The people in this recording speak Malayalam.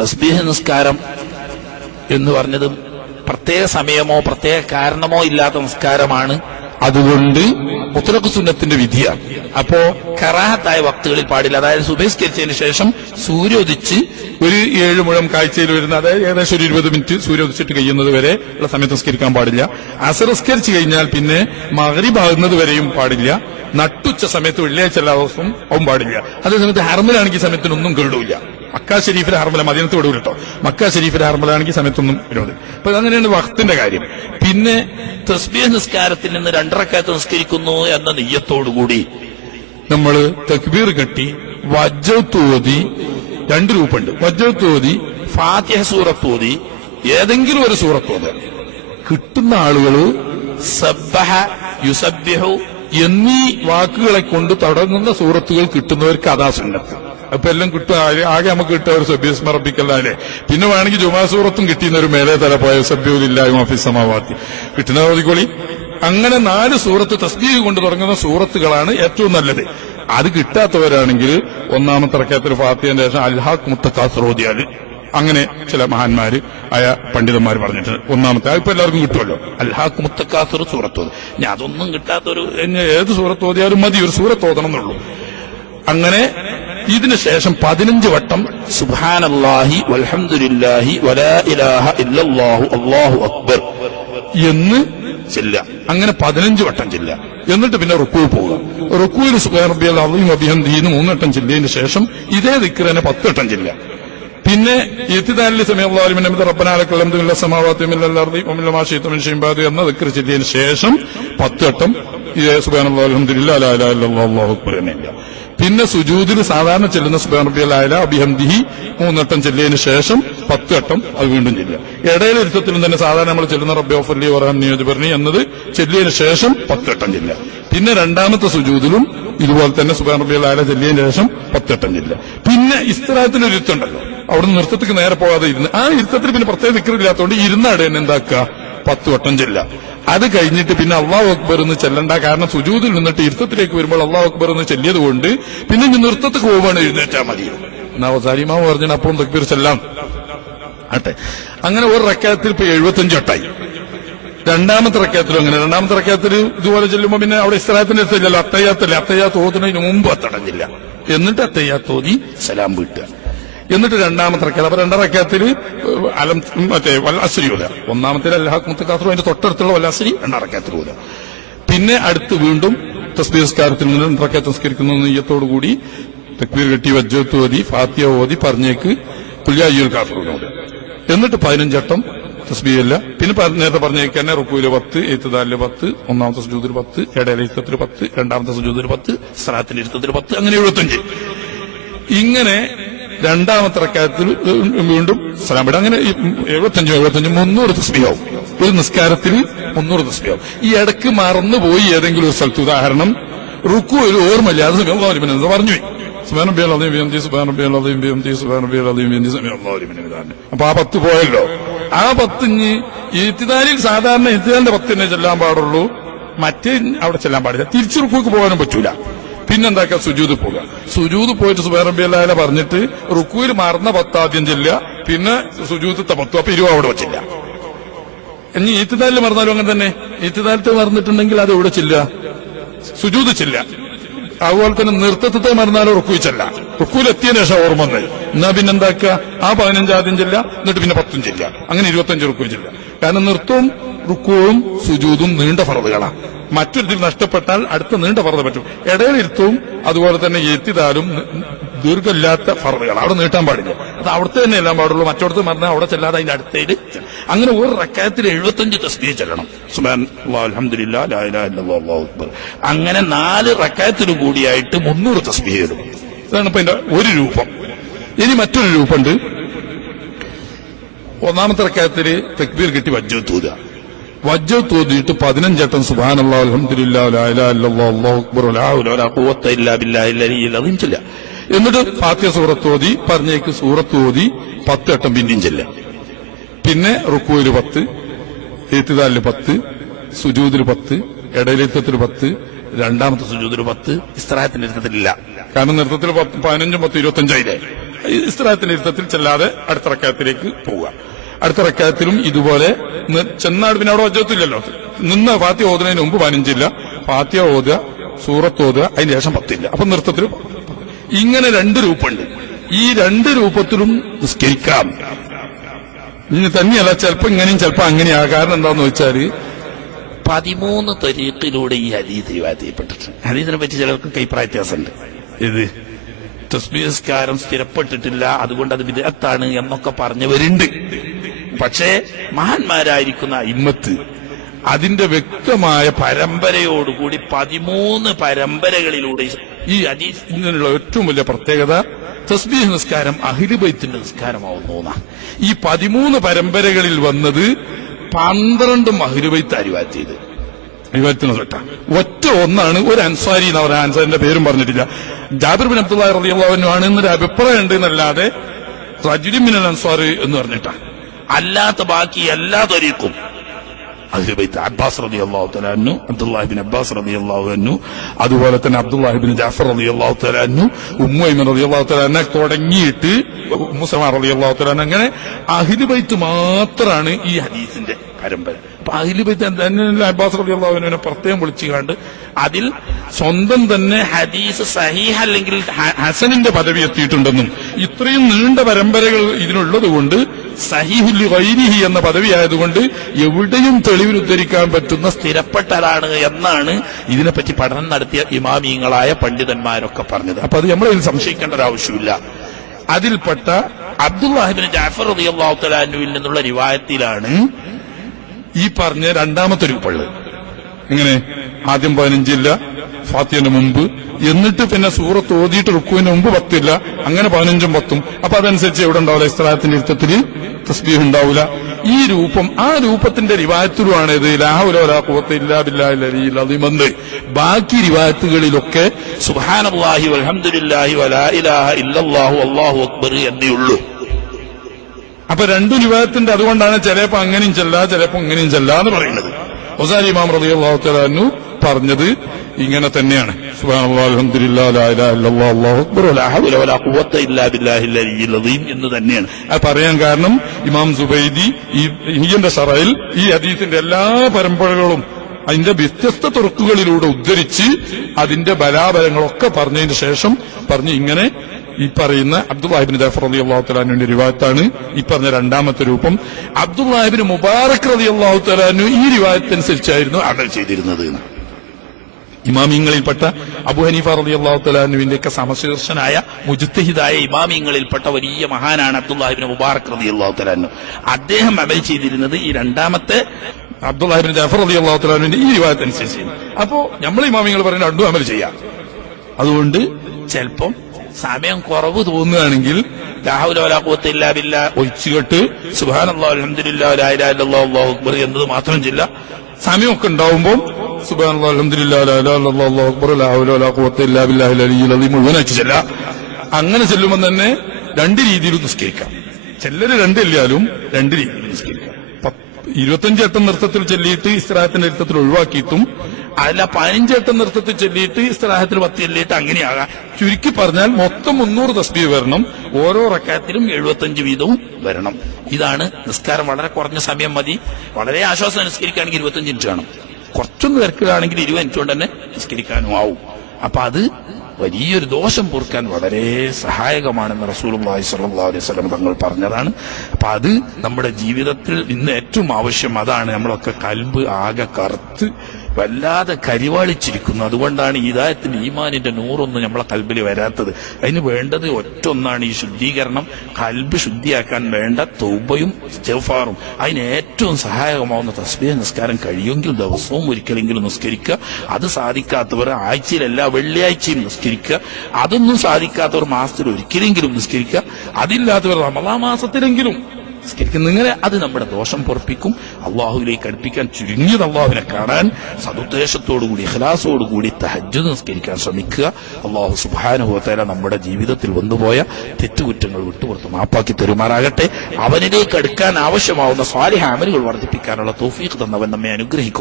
തസ്ബീഹ് നിസ്കാരം എന്ന് പറഞ്ഞത് പ്രത്യേക സമയമോ പ്രത്യേക കാരണമോ ഇല്ലാത്ത നിസ്കാരമാണ്. അതുകൊണ്ട് മുത്ലഖ് സുന്നത്തിന്റെ വിധിയാണ്. അപ്പോ കറാഹത്തായ വക്തുകളിൽ പാടില്ല. അതായത് സുബഹിസ്കരിച്ചതിന് ശേഷം സൂര്യോദിച്ച് ഒരു 7 മുഴം കാഴ്ചയിൽ വരുന്ന, അതായത് ഏകദേശം ഒരു 20 മിനിറ്റ് സൂര്യോദിച്ചിട്ട് കഴിയുന്നത് വരെ ഉള്ള സമയത്ത് നിസ്കരിക്കാൻ പാടില്ല. അസറസ്കരിച്ച് കഴിഞ്ഞാൽ പിന്നെ മഗ്രിബ് ആകുന്നത് വരെയും പാടില്ല. നട്ടുച്ച സമയത്ത് വെള്ളിയാഴ്ച എല്ലാ ദിവസവും അതും പാടില്ല. അതേസമയത്ത് ഹർമിലാണെങ്കിൽ സമയത്തിനൊന്നും കേടൂല്ല. മക്ക ഷരീഫിലെ ഹർമല, മദീനത്ത് വിടൂല കേട്ടോ. മക്ക ഷരീഫിലെ ഹർമലാണെങ്കിൽ സമയത്തൊന്നും വിരോധം. അപ്പൊ അങ്ങനെയാണ് വഖ്തിന്റെ കാര്യം. പിന്നെ തസ്ബീഹ് നിസ്കാരത്തിൽ നിന്ന് 2 റക്അത്ത് നിസ്കരിക്കുന്നു എന്ന നിയ്യത്തോടുകൂടി നമ്മൾ തക്ബീർ കെട്ടി വജ്ജത്ത് ഓതി, 2 രൂപമുണ്ട്. വജ്ജത്ത് ഓതി, ഫാത്തിഹ സൂറത്ത് ഓതി, ഏതെങ്കിലും ഒരു സൂറത്ത് ഓതുക. കിട്ടുന്ന ആളുകൾ സബ്ബഹ, യുസബ്ബിഹു എന്നീ വാക്കുകളെ കൊണ്ട് തുടങ്ങുന്ന സൂറത്തുകൾ കിട്ടുന്നവർക്ക് അതാ സുന്നത്ത്. അപ്പൊ എല്ലാം കിട്ടും. ആകെ നമുക്ക് കിട്ടുക ഒരു സബ്ബിസ്മ റബ്ബിക്കല്ലേ. പിന്നെ വേണമെങ്കിൽ ജുമാ സൂറത്തും കിട്ടിയുന്ന ഒരു മേലെ തല പോയ സബ്ബിഹുലില്ലാഹി മാ ഫിസ് സമാവാതി കിട്ടുന്ന ഓതിക്കോളി. അങ്ങനെ 4 സൂറത്ത് തസ്ബീഹ് കൊണ്ട് തുടങ്ങുന്ന സൂറത്തുകളാണ് ഏറ്റവും നല്ലത്. അത് കിട്ടാത്തവരാണെങ്കിൽ 1-ാമത്തെ റക്അത്തിൽ ഫാത്തിഹയുടെ ശേഷം അൽഹാഖ് മുത്തകാസുർ ഓതിയാൽ, അങ്ങനെ ചില മഹാന്മാര് ആയ പണ്ഡിതന്മാർ പറഞ്ഞിട്ടുണ്ട്. 1-ാമത്തെ ഇപ്പൊ എല്ലാവർക്കും കിട്ടുമല്ലോ, അൽഹാഖ് മുത്തകാസുർ സൂറത്ത് ഓതി. ഞാൻ അതൊന്നും കിട്ടാത്തൊരു ഏത് സൂറത്ത് ഓതിയാലും മതി, ഒരു സൂറത്ത് ഓതണം എന്നുള്ളൂ. അങ്ങനെ ഇതിനു ശേഷം 15 വട്ടം സുബ്ഹാനല്ലാഹി വൽഹംദുലില്ലാഹി വലാ ഇലാഹ ഇല്ലല്ലാഹു അല്ലാഹു അക്ബർ എന്ന് ചെല്ലുക. അങ്ങനെ 15 വട്ടം ചെല്ലുക. എന്നിട്ട് പിന്നെ റുക്കൂ പോവുക. റുക്കൂയിൽ സുബ്ഹാന റബ്ബിയൽ അസീം വബിഹംദിഹി 3 വട്ടം ചെല്ലിയതിനു ശേഷം ഇതേ ദിക്ർ തന്നെ 10 വട്ടം ചെല്ലുക. പിന്നെ ഇത്തിദാലിൽ സമയല്ലാഹു ലിമൻ ഹമിദ റബ്ബനാ ലക്കൽ ഹംദു മിനസ് സമാവാതി വമിനൽ അർദി വമിനൽ മാ ശിഅത മിൻ ഷൈഇൻ ബഅദ് എന്ന ദിക്ർ ചെല്ലിയതിനു ശേഷം 10 വട്ടം സുബ്ഹാനല്ലാഹി വൽഹംദുലില്ലാഹി ലാ ഇലാഹ ഇല്ലല്ലാഹു അല്ലാഹു അക്ബർ എന്നില്ല. പിന്നെ സുജൂദിൽ സാധാരണ ചെല്ലുന്ന സുബ്ഹാന റബ്ബിയൽ അഅല ബിഹംദിഹി 3 വട്ടം ചെല്ലിയതിനു ശേഷം 10 വട്ടം അത് വീണ്ടും ചെല്ലുക. ഇടയിൽ ഇരുത്തത്തിലും തന്നെ സാധാരണ നമ്മൾ ചെല്ലുന്ന റബ്ബി ഗഫിർലി വർഹംനി വജ്ബർനി എന്നത് ചെല്ലിയതിനു ശേഷം 10 വട്ടം ചെല്ലുക. പിന്നെ 2-ാമത്തെ സുജൂദിലും ഇതുപോലെ തന്നെ സുബ്ഹാന റബ്ബിയൽ അഅല ചെല്ലിയതിനു ശേഷം 10 വട്ടം ചെല്ലുക. പിന്നെ ഇസ്തിറാഹത്തിലൊരു ഇരുത്തുണ്ടല്ലോ, അവിടുന്ന് നൃത്തത്തിക്ക് നേരെ പോകാതെ ഇരുന്ന്, ആ ഇരുത്തത്തിൽ പിന്നെ പ്രത്യേക ദിക്റില്ലാത്തതുകൊണ്ട് ഇരുന്നാടെ തന്നെ എന്താക്കുക 10 വട്ടം ചെല്ലുക. അത് കഴിഞ്ഞിട്ട് പിന്നെ അല്ലാഹു അക്ബർ എന്ന് ചെല്ലണ്ട. കാരണം സുജൂദിൽ നിന്നിട്ട് ഇരുത്തത്തിലേക്ക് വരുമ്പോൾ അല്ലാഹു അക്ബർ എന്ന് ചെല്ലിയത് കൊണ്ട് പിന്നെ നൃത്തത്തിക്ക് പോവാണ് എഴുന്നേറ്റാൽ മതി. എന്നാ സാരിമാവ് പറഞ്ഞാൽ അപ്പം തക്ബീർ ചെല്ലാം ആട്ടെ. അങ്ങനെ ഒരു റക്അത്തിൽ ഇപ്പൊ 75 വട്ടായി. 2-ാമത്തെ റക്അത്തിലും അങ്ങനെ. 2-ാമത്തെ റക്അത്തിൽ ഇതുപോലെ ചെല്ലുമ്പോൾ പിന്നെ അവിടെ ഇസ്തിറാഹത്തിന്റെ അടുത്തില്ലല്ലോ, അത്തയ്യാത്തല്ലേ. അത്തയ്യാത്ത് ഓതുന്നതിന് മുമ്പ് അത്തടഞ്ഞില്ല. എന്നിട്ട് അത്തയ്യാത്ത് ഓതി സലാം വീട്ടുക. എന്നിട്ട് 2-ാമത്തെ റക്അത്ത്, അപ്പൊ 2 റക്അത്തിൽ അലം മറ്റേ വൽഅസ്രി ഓതുക. 1-ാമത്തിൽ അൽഹാഖ് മുത്തകാസുർ, അതിന്റെ തൊട്ടടുത്തുള്ള വൽഅസ്രി 2-ാം റക്അത്തിൽ ഓതുക. പിന്നെ അടുത്ത് വീണ്ടും തസ്ബീഹ് നിസ്കാരത്തിൽ നിന്ന് 2 റക്അത്ത് നിസ്കരിക്കുന്ന നിയ്യത്തോടുകൂടി തക്ബീർ കെട്ടി വജ്ജത്ത് ഓതി ഫാത്തിഹ ഓതി പറഞ്ഞേക്ക് ഖുൽ യാ അയ്യുൽ കാഫിറൂൻ ഓതുക. എന്നിട്ട് 15 വട്ടം തസ്ബീഹ് ഇല്ല. പിന്നെ നേരത്തെ പറഞ്ഞേക്ക് തന്നെ റുക്കൂയിൽ 10, ഇഅ്തിദാലിൽ 10, 1-ാമത്തെ സുജൂദിൽ 10, ഇടയിലെ ഇരുത്തത്തിൽ 10, 2-ാമത്തെ സുജൂദിൽ 10, സലാത്തിന്റെ ഇരുത്തത്തിൽ 10, അങ്ങനെ 75. ഇങ്ങനെ 2-ാമത്തെ റക്അത്തിൽ വീണ്ടും സലാം വിടുക. അങ്ങനെ 75 300 തസ്ബീഹാവും. ഒരു നിസ്കാരത്തിൽ 300 തസ്ബീഹാവും. ഈ ഇടയ്ക്ക് മറന്നുപോയി ഏതെങ്കിലും ഒരു സ്ഥലത്ത്, ഉദാഹരണം റുക്കൂയിൽ ഓർമ്മയില്ലാതെ സുബ്ഹാനല്ലാഹി വൽ ഹംദുലില്ലാഹി പറഞ്ഞു പോയി, സുബ്ഹാന റബ്ബിയൽ അസീം ബിഹംദിഹി സുബ്ഹാന റബ്ബിയൽ അസീം ബിഹംദിഹി സുബ്ഹാന റബ്ബിയൽ അസീം ബിഹംദിഹി സുബ്ഹാനല്ലാഹി വൽ ഹംദുലില്ലാഹി. അപ്പൊ ആ 10 പോയല്ലോ. ആ 10 ഇഅ്തിദാലിൽ സാധാരണ ഇഅ്തിദാലിന്റെ 10 തന്നെ ചെല്ലാൻ പാടുള്ളൂ, മറ്റേ അവിടെ ചെല്ലാൻ പാടില്ല. തിരിച്ചു റുക്കൂക്ക് പോകാനും പറ്റൂല. പിന്നെന്താക്കുക, സുജൂദ് പോകുക. സുജൂദ് പോയിട്ട് സുബ്ഹാന റബ്ബിയൽ അഅല പറഞ്ഞിട്ട് റുക്കൂയിൽ മറന്ന 10 ആദ്യം ചെല്ലുക. പിന്നെ സുജൂദത്തെ 10, അപ്പൊ 20 അവിടെ വെച്ചില്ല. ഇനി ഇഅ്തിദാലിൽ മറന്നാലും അങ്ങനെ തന്നെ. ഇഅ്തിദാലത്തെ മറന്നിട്ടുണ്ടെങ്കിൽ അത് എവിടെ ചെല്ലുക, സുജൂദ് ചെല്ലുക. അതുപോലെ തന്നെ നൃത്തത്തെ മറന്നാലും റുക്കൂയിൽ ചെല്ല. റുക്കൂയിൽ എത്തിയതിനു ശേഷം ഓർമ്മ വന്നത് എന്നാ പിന്നെ എന്താക്കുക, ആ 15 ആദ്യം ചെല്ല, എന്നിട്ട് പിന്നെ 10 ചെല്ല. അങ്ങനെ 25 റുക്കൂയിൽ ചെല്ല. കാരണം നൃത്തവും റുക്കൂവും സുജൂദും നീണ്ട ഫർളുകളാണ്. മറ്റൊരിതിൽ നഷ്ടപ്പെട്ടാൽ അടുത്ത നീണ്ട ഫർദ് പറ്റും. ഇടയിലിരുത്തവും അതുപോലെ തന്നെ ഇഅ്തിദാലും ദീർഘമില്ലാത്ത ഫർളുകൾ, അവിടെ നീട്ടാൻ പാടില്ല. അത് അവിടുത്തെ തന്നെ എല്ലാം പാടുള്ളൂ. മറ്റോടത്ത് മറന്നാൽ അവിടെ ചെല്ലാതെ അതിന്റെ അടുത്തേല്. അങ്ങനെ ഒരു റക്അത്തിൽ 75 തസ്ബീഹ് ചെല്ലണം. സുബ്ഹാനല്ലാഹി അൽഹംദുലില്ലാഹി ലാ ഇലാഹ ഇല്ലല്ലാഹു അല്ലാഹു അക്ബർ. അങ്ങനെ 4 റക്അത്തിനും കൂടിയായിട്ട് 300 തസ്ബീഹ് വരും. ഇതാണ് ഇപ്പൊ ഇതിന്റെ ഒരു രൂപം. ഇനി മറ്റൊരു രൂപമുണ്ട്. 1-ാമത്തെ റക്അത്തിൽ തക്ബീർ കിട്ടി വജ്ജത്ത് ഓതുക. വജ്ജത്ത് ഓതിയിട്ട് 15 വട്ടം സുബ്ഹാനല്ലാഹി അൽഹംദുലില്ലാഹി ലാ ഇലാഹ ഇല്ലല്ലാഹു അല്ലാഹു അക്ബർ ലാ ഹൗല വലാ ഖുവത ഇല്ലാ ബില്ലാഹിൽ അലിയ്യിൽ അദീം ചെല്ലുക. എന്നിട്ട് ഫാത്തിഹ സൂറത്ത് ഓതി പറഞ്ഞേക്ക് സൂറത്ത് ഓതി 10 വട്ടം പിന്നെയും ചെല്ലുക. പിന്നെ റുക്കൂയിൽ 10, ഇഅ്തിദാലിൽ 10, സുജൂദിൽ 10, ഇടയിലിരുത്തത്തിൽ 10, 2-ാമത്തെ സുജൂദിൽ 10, ഇസ്തിറാഹത്തിന്റെ ഇരുത്തത്തിലില്ല. കാരണം നൃത്തത്തിൽ 15 10 25 ആയില്ലേ. ഇസ്തിറാഹത്തിന്റെ ഇരുത്തത്തിൽ ചെല്ലാതെ അടുത്ത റക്അത്തിലേക്ക് പോവുക. അടുത്ത റക്അത്തിലും ഇതുപോലെ ചെന്നാട് പിന്നെ അവിടെ വജ്ജത്തില്ലല്ലോ, നിന്ന് ഫാത്തിഹ ഓതുന്നതിന് മുമ്പ് 15 ഇല്ല, ഫാത്തിഹ ഓതുക, സൂറത്ത് ഓതുക, അതിന് ശേഷം 10 ഇല്ല. അപ്പൊ നൃത്തത്തിൽ ഇങ്ങനെ 2 രൂപമുണ്ട്. ഈ 2 രൂപത്തിലും നിസ്കരിക്കാം. ഇനി തന്നെയല്ല, ചിലപ്പോ ഇങ്ങനെയും ചിലപ്പോ അങ്ങനെയാ. കാരണം എന്താന്ന് വെച്ചാല് 13 തരീഖിലൂടെ ഈ ഹദീസ് റിവായത്ത് ചെയ്യപ്പെട്ടിട്ടുണ്ട്. ഹദീസിനെ പറ്റി ചിലർക്ക് അഭിപ്രായ വ്യത്യാസമുണ്ട്. ഇത് തസ്ബീഹ് നിസ്കാരം സ്ഥിരപ്പെട്ടിട്ടില്ല, അതുകൊണ്ട് അത് ബിദ്അത്താണ് എന്നൊക്കെ പറഞ്ഞവരുണ്ട്. പക്ഷേ മഹാന്മാരായിരിക്കുന്ന ഇമ്മത്ത് അതിന്റെ വ്യക്തമായ പരമ്പരയോടുകൂടി 13 പരമ്പരകളിലൂടെ ഈ ഹദീസിനുള്ള ഏറ്റവും വലിയ പ്രത്യേകത തസ്ബീഹ് നിസ്കാരം അഹ്ലു ബൈത്തിന്റെ നിസ്കാരമാവുന്നു. ഈ 13 പരമ്പരകളിൽ വന്നത് 12 അഹ്ലു ബൈത്ത് റിവായത്ത് ചെയ്ത് റിവായത്തിന് തൊട്ട ഒറ്റ ഒന്നാണ് ഒരു അൻസാരി എന്ന് പറയുന്ന, അൻസാരിന്റെ പേരും പറഞ്ഞിട്ടില്ല, ജാബിർ ബിൻ അബ്ദുല്ലാഹി റളിയല്ലാഹു അൻഹു ആണ് എന്നൊരു അഭിപ്രായം ഉണ്ട് എന്നല്ലാതെ റജുലുൻ മിനൽ അൻസാർ എന്ന് പറഞ്ഞിട്ടാ. അല്ലാത്ത ബാക്കി എല്ലാ ത്വരീഖും അഹ്ലു ബൈത്ത് അബ്ബാസ് റളിയല്ലാഹു തആല അൻഹു, അബ്ദുല്ലാഹി ബിൻ അബ്ബാസ് റളിയല്ലാഹു അൻഹു, അതുപോലെ തന്നെ അബ്ദുല്ലാഹി ബിൻ ജഅഫർ റളിയല്ലാഹു തആല അൻഹു, ഉമ്മു ഐമൻ റളിയല്ലാഹു തആല അൻഹ തുടങ്ങിയിട്ട് ഉമ്മു സലമ റളിയല്ലാഹു തആല അൻഹ, അങ്ങനെ അഹ്ലു ബൈത്ത് മാത്രമാണ് ഈ ഹദീസിന്റെ പരമ്പര. അപ്പൊ അഹ്ലു ബൈത്ത് അബ്ബാസ് റളിയല്ലാഹു അൻഹുവിനെ പ്രത്യേകം വിളിച്ചുകൊണ്ട് അതിൽ സ്വന്തം തന്നെ ഹദീസ് സഹീഹ് അല്ലെങ്കിൽ ഹസനിന്റെ പദവി എത്തിയിട്ടുണ്ടെന്നും ഇത്രയും നീണ്ട പരമ്പരകൾ ഇതിനുള്ളത് കൊണ്ട് സഹീഹുൽ ഗൈരിഹി എന്ന പദവിയായതുകൊണ്ട് എവിടെയും തെളിവിൽ ഉദ്ധരിക്കാൻ പറ്റുന്ന സ്ഥിരപ്പെട്ടതാണ് എന്നാണ് ഇതിനെപ്പറ്റി പഠനം നടത്തിയ ഇമാമിയങ്ങളായ പണ്ഡിതന്മാരൊക്കെ പറഞ്ഞത്. അപ്പൊ അത് നമ്മളതിൽ സംശയിക്കേണ്ട ഒരു ആവശ്യമില്ല. അതിൽപ്പെട്ട അബ്ദുല്ലാഹി ബിൻ ജഅഫർ റളിയല്ലാഹു തആല അൻഹുവിൽ നിന്നുള്ള റിവായത്തിലാണ് ഈ പറഞ്ഞ രണ്ടാമത്തെ രൂപമുള്ളത്. എങ്ങനെ? ആദ്യം 15 ഇല്ല ഫാത്തിഹയുടെ മുമ്പ്, എന്നിട്ട് പിന്നെ സൂറത്ത് ഓതിയിട്ട് റുക്കുവിന് മുമ്പ് 10 ഇല്ല, അങ്ങനെ 15ഉം 10ഉം. അപ്പൊ അതനുസരിച്ച് എവിടെ ഉണ്ടാവില്ല, ഇസ്തിറാഹത്തിന്റെ ഇരുത്തത്തിൽ തസ്ബീഹ് ഉണ്ടാവില്ല. ഈ രൂപം ആ രൂപത്തിന്റെ റിവായത്തിലുമാണ് ഇത് ലാ ഹൗല വലാ ഖുവത ഇല്ലാ ബില്ലാഹിൽ അലിയിൽ അദീം എന്ന്. ബാക്കി റിവായത്തുകളിലൊക്കെ സുബ്ഹാനല്ലാഹി വൽഹംദുലില്ലാഹി വലാ ഇലാഹ ഇല്ലല്ലാഹു അല്ലാഹു അക്ബർ എന്നേ ഉള്ളൂ. അപ്പൊ 2 റിവായത്തിന്റെ അതുകൊണ്ടാണ് ചിലപ്പോ അങ്ങനെയും ചെല്ലാ ചിലപ്പോ ഇങ്ങനെയും ചെല്ലാ എന്ന് പറയുന്നത്. ഗസാലി ഇമാം റളിയല്ലാഹു തആല അൻഹു പറഞ്ഞത് ഇങ്ങനെ തന്നെയാണ്, സുബ്ഹാനല്ലാഹി വൽഹംദുലില്ലാഹി ലാ ഇലാഹ ഇല്ലല്ലാഹു അല്ലാഹു അക്ബർ വലാ ഹൗല വലാ ഖുവത ഇല്ലാ ബില്ലാഹിൽ അലിയിൽ അദീം എന്ന് തന്നെയാണ്. അത് പറയാൻ കാരണം ഇമാം സുബൈദി ഈ ഹിയന്റെ ശറയിൽ ഈ ഹദീസിന്റെ എല്ലാ പരമ്പരകളും അതിന്റെ വ്യത്യസ്ത തുറക്കുകളിലൂടെ ഉദ്ധരിച്ച് അതിന്റെ ബലാബലങ്ങളൊക്കെ പറഞ്ഞതിന് ശേഷം പറഞ്ഞു ഇങ്ങനെ ഈ പറയുന്ന അബ്ദുല്ലാഹി ഇബ്നു ജഅഫർ റളിയല്ലാഹു തആല അൻഹുവിന്റെ റിവായത്താണ് ഈ പറഞ്ഞ രണ്ടാമത്തെ രൂപം. അബ്ദുല്ലാഹി ഇബ്നു മുബാറക് റളിയല്ലാഹു തആല അൻഹു ഈ റിവായത്തനുസരിച്ചായിരുന്നു അമൽ ചെയ്തിരുന്നത്. ഇമാമിങ്ങളിൽപ്പെട്ട അബൂ ഹനീഫ റളിയല്ലാഹു തആല അൻഹുവിന്റെയൊക്കെ സമശീർഷനായ മുജ്തഹിദായ ഇമാമിങ്ങളിൽപ്പെട്ട വലിയ മഹാനാണ് അബ്ദുല്ലാഹി ഇബ്നു മുബാറക് റളിയല്ലാഹു തആല അൻഹു. അദ്ദേഹം അമൽ ചെയ്തിരുന്നത് ഈ രണ്ടാമത്തെ അബ്ദുല്ലാഹി ഇബ്നു ജഅഫർ റളിയല്ലാഹു തആല അൻഹുവിന്റെ ഈ റിവായത്തനുസരിച്ചാണ്. അപ്പോ നമ്മൾ ഇമാമിങ്ങൾ പറയുന്ന രണ്ടും അമൽ ചെയ്യാം. അതുകൊണ്ട് ചിലപ്പം സമയം കുറവ് തോന്നുകയാണെങ്കിൽ ലാ ഹൗല വലാ ഖുവത ഇല്ലാ ബില്ലാ ഒഴിച്ചുകെട്ട് സുബ്ഹാനല്ലാഹി വൽഹംദുലില്ലാഹി ലാ ഇലാഹ ഇല്ലല്ലാഹു അല്ലാഹു അക്ബർ എന്നത് മാത്രം ചില്ല. സമയമൊക്കെ ഉണ്ടാവുമ്പോൾ സുബ്ഹാനല്ലാഹി വൽഹംദുലില്ലാഹി ലാ ഇലാഹ ഇല്ലല്ലാഹു അല്ലാഹു അക്ബർ ലാ ഹൗല വലാ ഖുവത ഇല്ലാ ബില്ലാഹിൽ അലിയിൽ അദീം മുഴുവനായിട്ട് ചെല്ല. അങ്ങനെ ചെല്ലുമ്പോൾ തന്നെ 2 രീതിയിലും നിസ്കരിക്കാം. ചിലര് 2 ഇല്ലാലും 2 രീതിയിൽ നിസ്കരിക്കാം. 25 വട്ടം നൃത്തത്തിൽ ചെല്ലിയിട്ട് ഇസ്തിറാഹത്തിന്റെ നൃത്തത്തിൽ ഒഴിവാക്കിയിട്ടും അല്ല 15 വട്ടം നൃത്തത്തിൽ ചെല്ലിയിട്ട് ഇസ്തിറാഹത്തിൽ 10 ചെല്ലിയിട്ട് അങ്ങനെയാകാം. ചുരുക്കി പറഞ്ഞാൽ മൊത്തം 300 തസ്ബീഹ് വരണം, ഓരോ റക്അത്തിലും 75 വീതവും വരണം. ഇതാണ് നിസ്കാരം. വളരെ കുറഞ്ഞ സമയം മതി. വളരെ ആശ്വാസം നിസ്കരിക്കുകയാണെങ്കിൽ 25 മിനിറ്റ് വേണം. കുറച്ചൊന്ന് തിരക്കിലാണെങ്കിൽ 20 മിനിറ്റ് കൊണ്ട് തന്നെ നിസ്കരിക്കാനും ആവും. അപ്പൊ അത് വലിയൊരു ദോഷം പൊറുക്കാൻ വളരെ സഹായകമാണെന്ന് റസൂലുള്ളാഹി സ്വല്ലല്ലാഹു അലൈഹി വസല്ലം തങ്ങൾ പറഞ്ഞതാണ്. അപ്പൊ അത് നമ്മുടെ ജീവിതത്തിൽ ഇന്ന് ഏറ്റവും ആവശ്യം അതാണ്. നമ്മളൊക്കെ കൽബ് ആകെ കറുത്ത് വല്ലാതെ കരിവാളിച്ചിരിക്കുന്നു. അതുകൊണ്ടാണ് ഹിദായത്തിന്റെ ഈമാനിന്റെ നൂറൊന്നും നമ്മളെ കൽബിൽ വരാത്തത്. അതിന് വേണ്ടത് ഒറ്റൊന്നാണ് ഈ ശുദ്ധീകരണം. കൽബ് ശുദ്ധിയാക്കാൻ വേണ്ട തൗബയും ഇസ്തിഗ്ഫാറും. അതിന് ഏറ്റവും സഹായകമാവുന്ന തസ്ബീഹ് നിസ്കാരം കഴിയുമെങ്കിൽ ദിവസവും ഒരിക്കലെങ്കിലും നിസ്കരിക്കുക. അത് സാധിക്കാത്തവർ ആഴ്ചയിൽ എല്ലാ വെള്ളിയാഴ്ചയും നിസ്കരിക്കുക. അതൊന്നും സാധിക്കാത്തവർ മാസത്തിൽ ഒരിക്കലെങ്കിലും നിസ്കരിക്കുക. അതില്ലാത്തവർ റമളാൻ മാസത്തിലെങ്കിലും നിസ്കരിക്കുന്നിങ്ങനെ അത് നമ്മുടെ ദോഷം പൊറപ്പിക്കും. അള്ളാഹുവിലേക്ക് അടുപ്പിക്കാൻ ചുരുങ്ങിയത് അള്ളാഹുവിനെ കാണാൻ സദുദ്ദേശത്തോടുകൂടി ഇഖ്ലാസോടുകൂടി തഹജ്ജുദ് നിസ്കരിക്കാൻ ശ്രമിക്കുക. അള്ളാഹു സുബ്ഹാനഹു വ തആല നമ്മുടെ ജീവിതത്തിൽ വന്നുപോയ തെറ്റുകുറ്റങ്ങൾ വിട്ടുപുറത്ത് മാപ്പാക്കി തരുമാറാകട്ടെ. അവനിലേക്ക് അടുക്കാൻ ആവശ്യമാവുന്ന സ്വാലിഹ് അമലുകൾ വർദ്ധിപ്പിക്കാനുള്ള തൗഫീഖ് തന്നവൻ നമ്മെ അനുഗ്രഹിക്കും.